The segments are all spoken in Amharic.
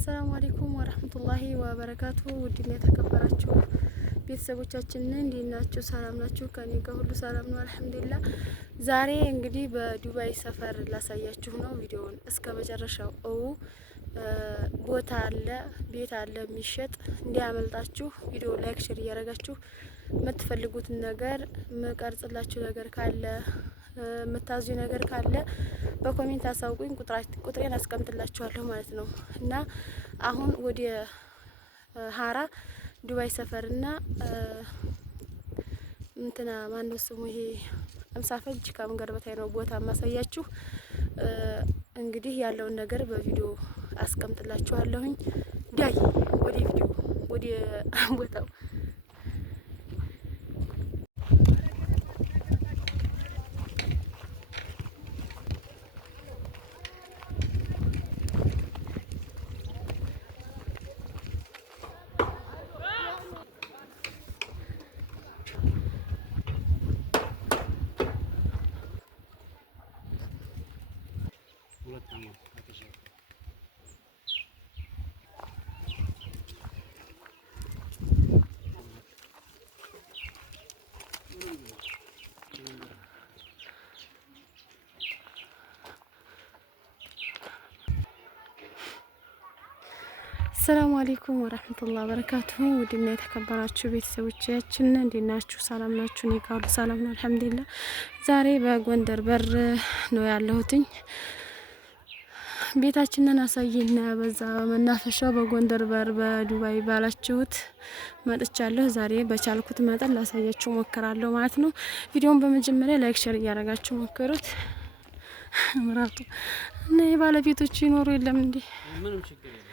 አሰላሙ አለይኩም ወራህመቱላሂ ወበረካቱ። ውድና የተከበራችሁ ቤተሰቦቻችን እንዴት ናችሁ? ሰላም ናችሁ? ከኔ ጋር ሁሉ ሰላም ነው አልሐምዱሊላህ። ዛሬ እንግዲህ በዱባይ ሰፈር ላሳያችሁ ነው። ቪዲዮውን እስከ መጨረሻው ቦታ አለ፣ ቤት አለ የሚሸጥ እንዲያመልጣችሁ ቪዲዮ ላይክ ሼር እያደረጋችሁ የምትፈልጉትን ነገር የምቀርጽላችሁ ነገር ካለ የምታዙ ነገር ካለ በኮሜንት አሳውቁኝ። ቁጥሬን አስቀምጥላችኋለሁ ማለት ነው። እና አሁን ወደ ሀራ ዱባይ ሰፈርና እንትና ማነው ስሙ ይሄ አምሳፈጅ ከመንገድ በታይ ነው ቦታ ማሳያችሁ። እንግዲህ ያለውን ነገር በቪዲዮ አስቀምጥላችኋለሁኝ። ዳይ ወደ ቪዲዮ ወደ ቦታው ሰላም አለይኩም ወራህመቱላሂ ወበረካቱሁ። ውድና የተከበራችሁ ቤተሰቦቻችን እንዴት ናችሁ? ሰላም ናችሁ? እኔ ጋር ሁሉ ሰላም ነው አልሐምዱሊላህ። ዛሬ በጎንደር በር ነው ያለሁትኝ። ቤታችንን አሳይና በዛ መናፈሻው በጎንደር በር በዱባይ ባላችሁት መጥቻለሁ። ዛሬ በቻልኩት መጠን ላሳያችሁ ሞክራለሁ ማለት ነው። ቪዲዮውን በመጀመሪያ ላይክ ሼር እያደረጋችሁ ሞክሩት። ምራቱ እና የባለቤቶቹ ይኖሩ የለም እንዴ? ምንም ችግር የለም።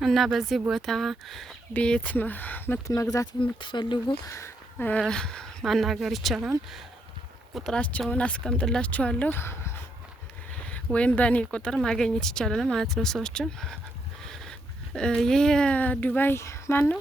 እና በዚህ ቦታ ቤት መግዛት የምትፈልጉ ማናገር ይቻላል። ቁጥራቸውን አስቀምጥላችኋለሁ ወይም በእኔ ቁጥር ማግኘት ይቻላል ማለት ነው ሰዎችን። ይሄ ዱባይ ማን ነው?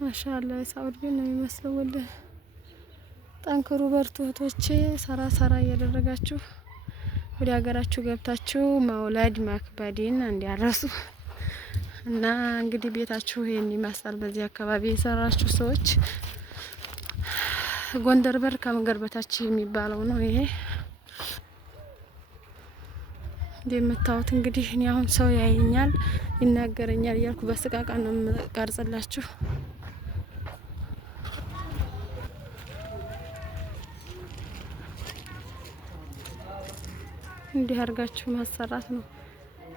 ማሻአላህ ሳውዲ ነው የሚመስለው። ወደ ጠንክሩ በርቱ እህቶቼ፣ ሰራ እያደረጋችሁ ወደ ሀገራችሁ ገብታችሁ መውለድ መክበድን እንዲያረሱ እና እንግዲህ ቤታችሁ ይሄን ይመስላል። በዚህ አካባቢ የሰራችሁ ሰዎች ጎንደር በር ከመንገድ በታች የሚባለው ነው ይሄ። እንደምታዩት እንግዲህ እኔ አሁን ሰው ያየኛል ይናገረኛል እያልኩ በስቃቃ ነው የምቀርጽላችሁ። እንዲህ አድርጋችሁ ማሰራት ነው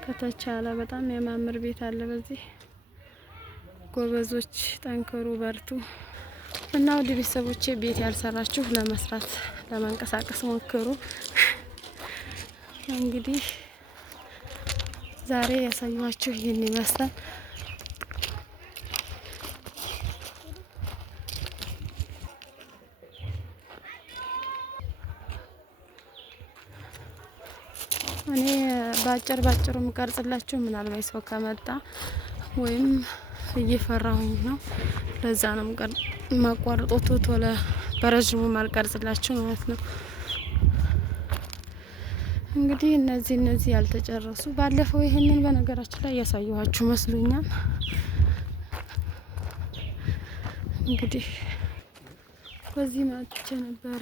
ከተቻለ። በጣም የማምር ቤት አለ በዚህ። ጎበዞች ጠንክሩ በርቱ። እና ወደ ቤተሰቦቼ ቤት ያልሰራችሁ ለመስራት ለማንቀሳቀስ ሞክሩ። እንግዲህ ዛሬ ያሳየኋችሁ ይህን ይመስላል። እኔ ባጭሩ ምቀርጽላችሁ ምናልባት ሰው ከመጣ ወይም እየፈራሁኝ ነው። ለዛ ነው ማቋርጦት ቶሎ በረጅሙ ማልቀርጽላችሁ ማለት ነው። እንግዲህ እነዚህ ያልተጨረሱ ባለፈው ይሄንን በነገራችን ላይ ያሳየኋችሁ መስሎኛል። እንግዲህ በዚህ መጥቼ ነበረ።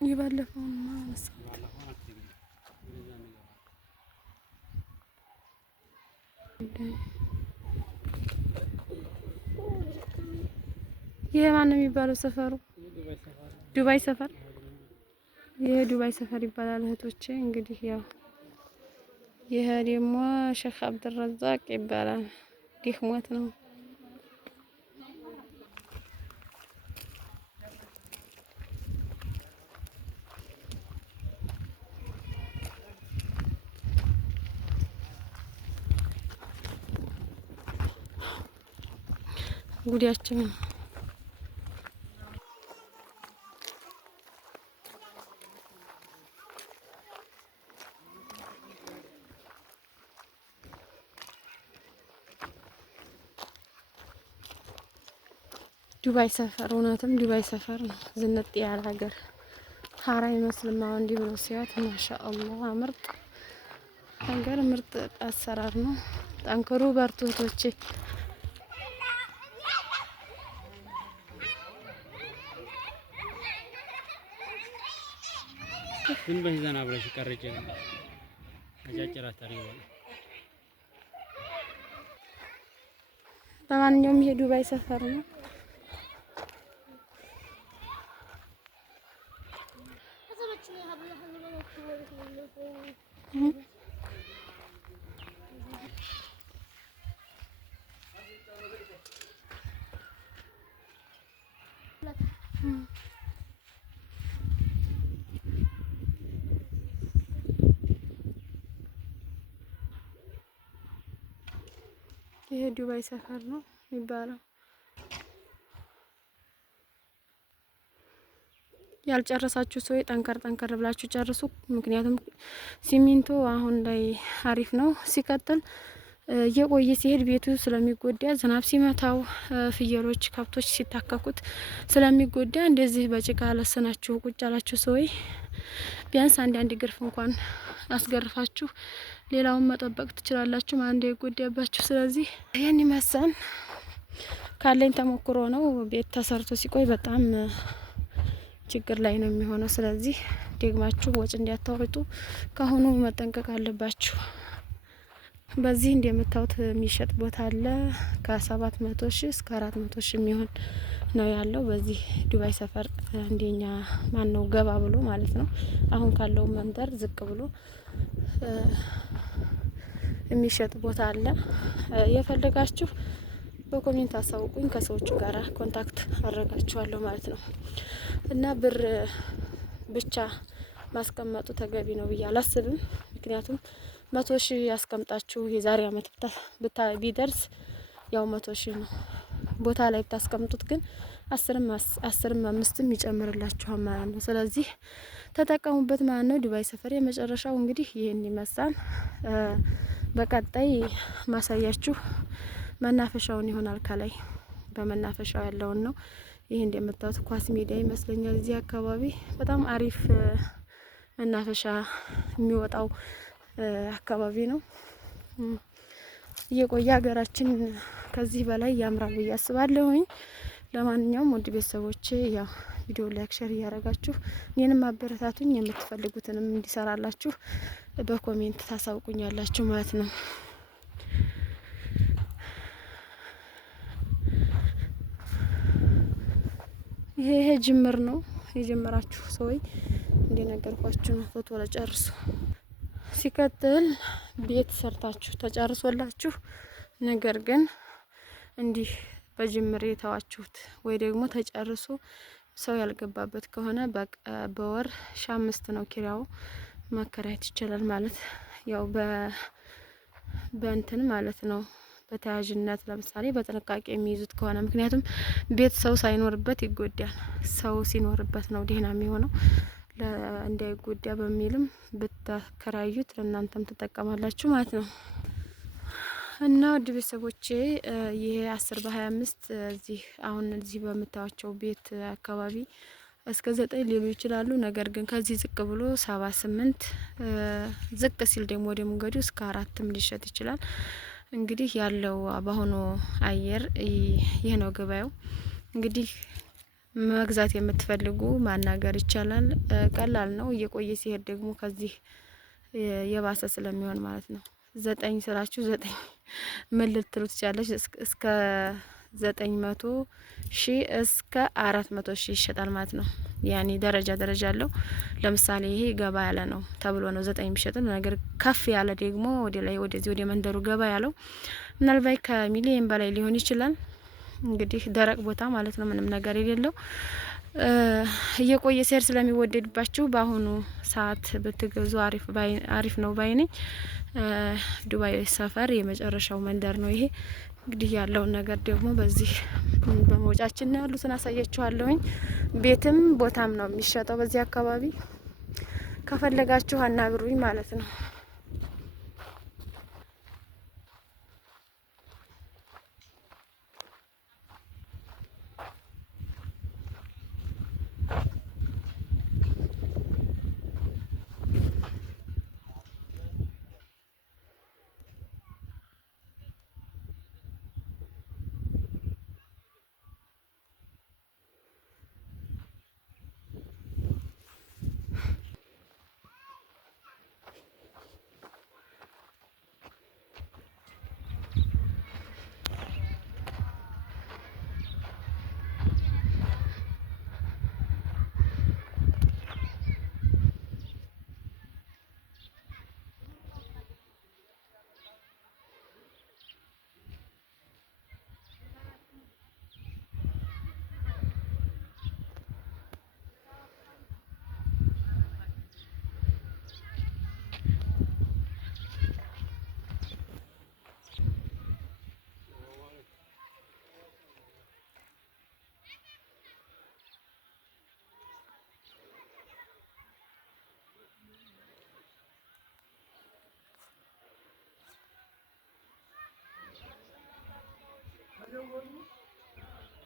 የባለፈውን ማነሳት ይሄ ማን ነው የሚባለው ሰፈሩ? ዱባይ ሰፈር። ይሄ ዱባይ ሰፈር ይባላል እህቶቼ። እንግዲህ ያው ይሄ ደግሞ ሼክ አብዱረዛቅ ይባላል። ዲህሞት ነው። ጉዲያችን ነው። ዱባይ ሰፈር እውነትም ዱባይ ሰፈር ነው። ዝንጥ ያለ ሀገር ሀራ ይመስልም። አሁን እንዲህ ብሎ ሲያት ማሻአላህ ምርጥ ሀገር ምርጥ አሰራር ነው። ጠንክሩ በርቱ እህቶቼ። ግን በዛና ብለሽ ቀረጨ አጫጭራ ታሪክ። ለማንኛውም ይሄ ዱባይ ሰፈር ነው። ይሄ ዱባይ ሰፈር ነው የሚባለው። ያልጨረሳችሁ ሰው ጠንከር ጠንከር ብላችሁ ጨርሱ። ምክንያቱም ሲሚንቶ አሁን ላይ አሪፍ ነው። ሲቀጥል እየቆየ ሲሄድ ቤቱ ስለሚጎዳ ዝናብ ሲመታው ፍየሎች፣ ከብቶች ሲታከኩት ስለሚጎዳ እንደዚህ በጭቃ ለስናችሁ ቁጭ ያላችሁ ሰው ቢያንስ አንድ ግርፍ እንኳን አስገርፋችሁ ሌላውን መጠበቅ ትችላላችሁ። አንዴ ይጎዳባችሁ። ስለዚህ ይሄን ይመስል ካለኝ ተሞክሮ ነው። ቤት ተሰርቶ ሲቆይ በጣም ችግር ላይ ነው የሚሆነው። ስለዚህ ደግማችሁ ወጭ እንዲያታወጡ ካሁኑ መጠንቀቅ አለባችሁ። በዚህ እንደምታዩት የሚሸጥ ቦታ አለ። ከ700 ሺህ እስከ 400 ሺህ የሚሆን ነው ያለው በዚህ ዱባይ ሰፈር። እንደኛ ማን ነው ገባ ብሎ ማለት ነው። አሁን ካለው መንደር ዝቅ ብሎ የሚሸጥ ቦታ አለ። የፈለጋችሁ በኮሜንት አሳውቁኝ። ከሰዎቹ ጋር ኮንታክት አደርጋችኋለሁ ማለት ነው። እና ብር ብቻ ማስቀመጡ ተገቢ ነው ብዬ አላስብም። ምክንያቱም 100 ሺህ ያስቀምጣችሁ የዛሬ አመት ቢደርስ ያው 100 ሺህ ነው። ቦታ ላይ ብታስቀምጡት ግን 10ም 5ም ይጨምርላችኋል ማለት ነው። ስለዚህ ተጠቀሙበት ማለት ነው። ዱባይ ሰፈር የመጨረሻው እንግዲህ ይሄን ይመስላል። በቀጣይ ማሳያችሁ መናፈሻውን ይሆናል። ከላይ በመናፈሻው ያለውን ነው። ይሄ እንደምታዩት ኳስ ሜዳ ይመስለኛል። እዚህ አካባቢ በጣም አሪፍ መናፈሻ የሚወጣው አካባቢ ነው። እየቆየ ሀገራችን ከዚህ በላይ ያምራል ብዬ አስባለሁኝ። ለማንኛውም ውድ ቤተሰቦቼ ያው ቪዲዮ ላይክ፣ ሼር እያደረጋችሁ እኔንም አበረታቱኝ። የምትፈልጉትንም እንዲሰራላችሁ በኮሜንት ታሳውቁኛላችሁ ማለት ነው። ይሄ ጅምር ነው። የጀመራችሁ ሰዎች እንደነገርኳችሁ ነው። ፎቶ ለጨርሱ። ሲቀጥል ቤት ሰርታችሁ ተጨርሶላችሁ ነገር ግን እንዲህ በጅምር የተዋችሁት ወይ ደግሞ ተጨርሶ ሰው ያልገባበት ከሆነ በወር 5,000 ነው ኪራዩ። ማከራየት ይችላል ማለት ያው በእንትን ማለት ነው። በተያያዥነት ለምሳሌ በጥንቃቄ የሚይዙት ከሆነ ምክንያቱም ቤት ሰው ሳይኖርበት ይጎዳል። ሰው ሲኖርበት ነው ደህና የሚሆነው። እንዳይጎዳ በሚልም ብታከራዩት ለእናንተም ትጠቀማላችሁ ማለት ነው። እና ውድ ቤተሰቦቼ ይሄ 10 በ25 እዚህ አሁን እዚህ በምታዩቸው ቤት አካባቢ እስከ 9 ሊሉ ይችላሉ። ነገር ግን ከዚህ ዝቅ ብሎ 7 8 ዝቅ ሲል ደግሞ ወደ መንገዱ እስከ 4ም ሊሸጥ ይችላል። እንግዲህ ያለው በአሁኑ አየር ይህ ነው ገበያው። እንግዲህ መግዛት የምትፈልጉ ማናገር ይቻላል። ቀላል ነው። እየቆየ ሲሄድ ደግሞ ከዚህ የባሰ ስለሚሆን ማለት ነው። 9 ስላችሁ 9 ምን ልትሉ ትችላለች። እስከ 900,000 እስከ 400,000 ይሸጣል ማለት ነው። ያኔ ደረጃ ደረጃ አለው። ለምሳሌ ይሄ ገባ ያለ ነው ተብሎ ነው 9 የሚሸጥ ነገር ከፍ ያለ ደግሞ ወደ ላይ ወደዚህ ወደ መንደሩ ገባ ያለው ምናልባት ከሚሊየን በላይ ሊሆን ይችላል። እንግዲህ ደረቅ ቦታ ማለት ነው፣ ምንም ነገር የሌለው እየቆየ ሴር ስለሚወደድባችሁ በአሁኑ ሰዓት ብትገዙ አሪፍ ነው ባይነኝ። ዱባይ ሰፈር የመጨረሻው መንደር ነው ይሄ። እንግዲህ ያለውን ነገር ደግሞ በዚህ በመውጫችን ነው ያሉትን አሳያችኋለሁኝ። ቤትም ቦታም ነው የሚሸጠው በዚህ አካባቢ። ከፈለጋችሁ አናግሩኝ ማለት ነው።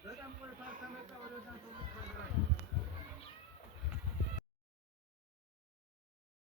በጣም ቆይታ ተመጣ ወደ